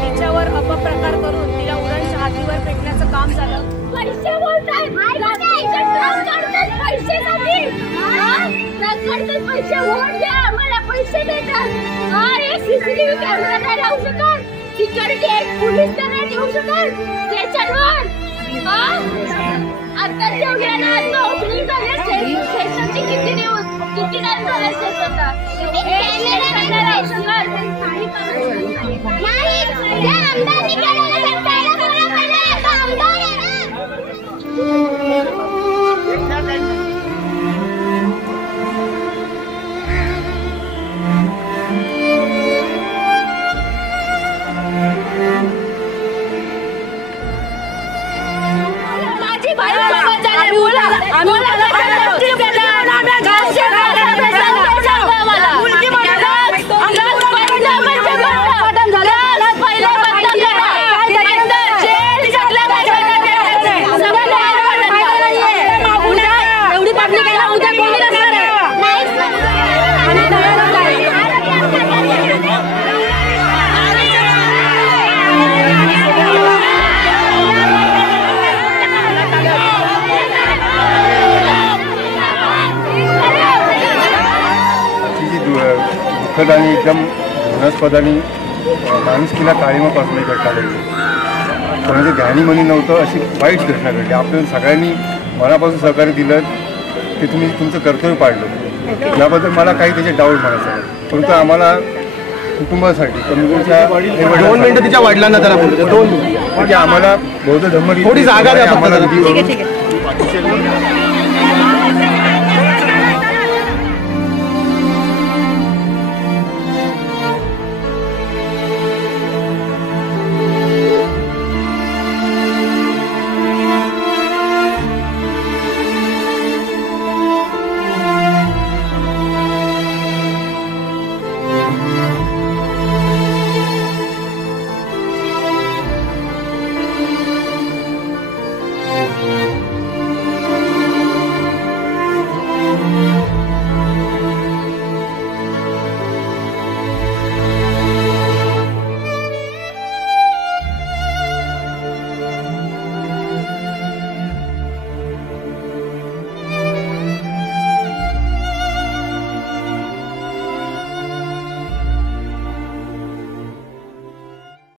तिच्यावर अपप्रकार करून तिला उरण शहागीवर फेकण्याचं काम झालं. पैसे बोलताय, पैसे वोट द्या, मला पैसे देतात. सीसीटीव्ही कॅमेरा नाही लावू शकत, सिक्युरिटी पोलीस नाही देऊ शकत स्टेशनवर. आता जेवढ्या ना ओपनिंग झाले स्टेशनची किती न्यूज किती नाही झाले स्टेशनला. दुःखद आणि एकदम घृणास्पद आणि माणुसकीला काळीमा पासून घटना घडली. कोणाचं ध्यानी मनी नव्हतं अशी वाईट घटना घडली. आपण सगळ्यांनी मनापासून सहकार्य दिलं ते तुम्ही तुमचं कर्तव्य पाडलं. याबद्दल मला काही त्याचे डाऊट म्हणायचं नाही. परंतु आम्हाला कुटुंबासाठी दोन मिनिटं तिच्या वडिलांना जरा बोलतो. म्हणजे आम्हाला बौद्ध धम्म थोडी जागा द्या आम्हाला